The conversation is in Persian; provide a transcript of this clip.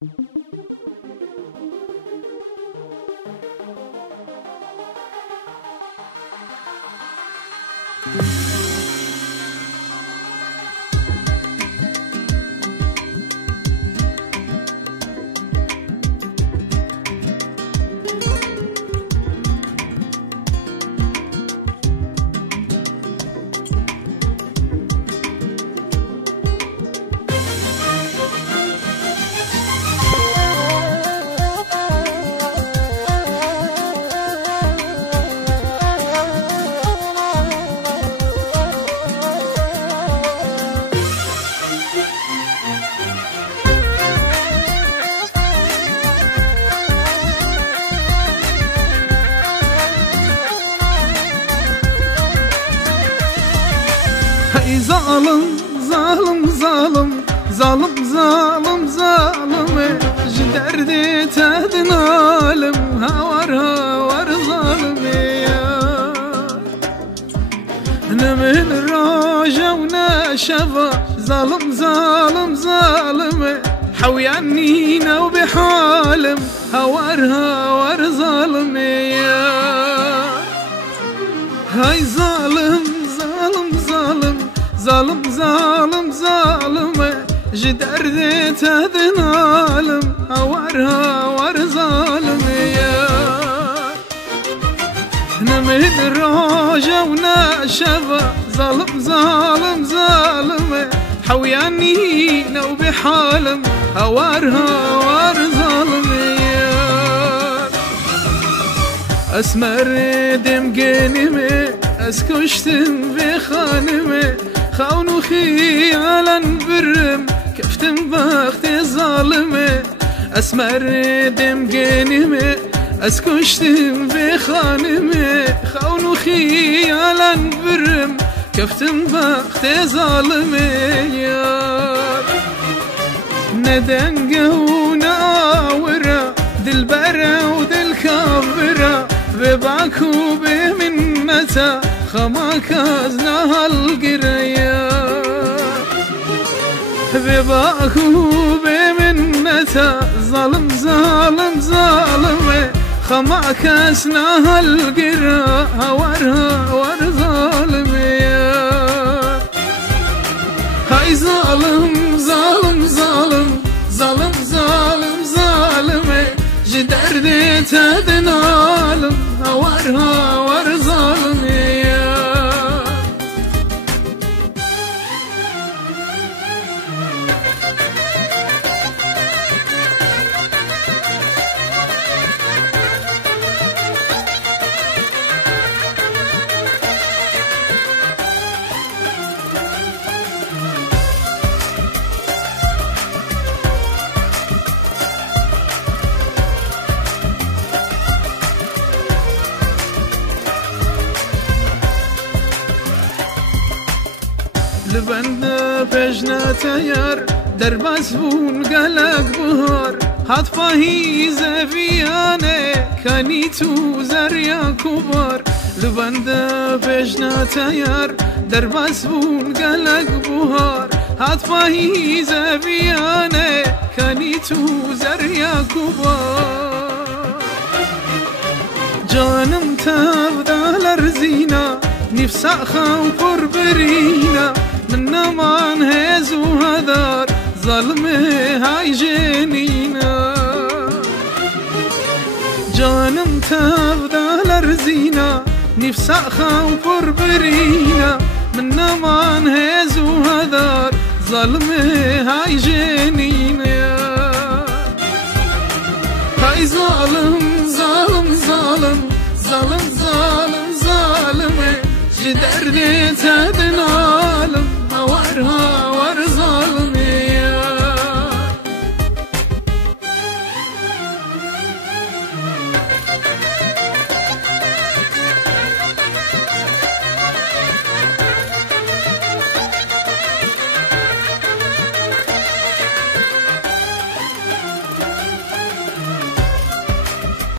هاي ظالم ظالم ظالم ظالم ظالم ظالم جدر ديت هدن عالم هاور هاور ظالم انا من الراجة وناشفة ظالم ظالم ظالم حويانينا وبحالم هاور هاور ظالم هاي ظالم ظالم ظالم ظالم ظالم ظالم جدر ديت هذن عالم هاور هاور ظالم انا من الراجة وناشفة ظالم ظالم ظالم حويانينا وبحالم هاور هاور ظالم اسمر دم قنمي اسكشتم بخانمي خاونو خيالا برم كفتم بختي ظالمي اسمر دم قنمي اسكشتم بخانمي خاونو خيالا برم كفتم بختي ظالمي ندنقه وناورة دلبرة ودلكابرة بباكو بمنتا خماك ازنها القرية بباكو بمنتا ظلم ظالم ظالم خماك ازنها القرية هورها ور ظالم هاي ظالم ظالم ظالم ظالم ظالم ظالم جدر ديت هدن عالم هاور هاور ظالم لبند بجنا تيار درباس بون قلق بهار هات فاهيز فيانه كاني تو زريا كبار لبند بجنا تيار درباس بون قلق بهار هات فاهيز فيانه كاني تو زريا كبار جانم تبدا لرزينا نفسا خوفر برينا من نمان هزو هذار ظلمه هاي جنينا جانم تبدا لرزينا نفسا خوفر برينا من نمان هزو هذار ظلمه هاي جنينا هاي ظالم ظالم ظالم ظالم ظالم ظالم جدر ديت هدن عالم هاور هاور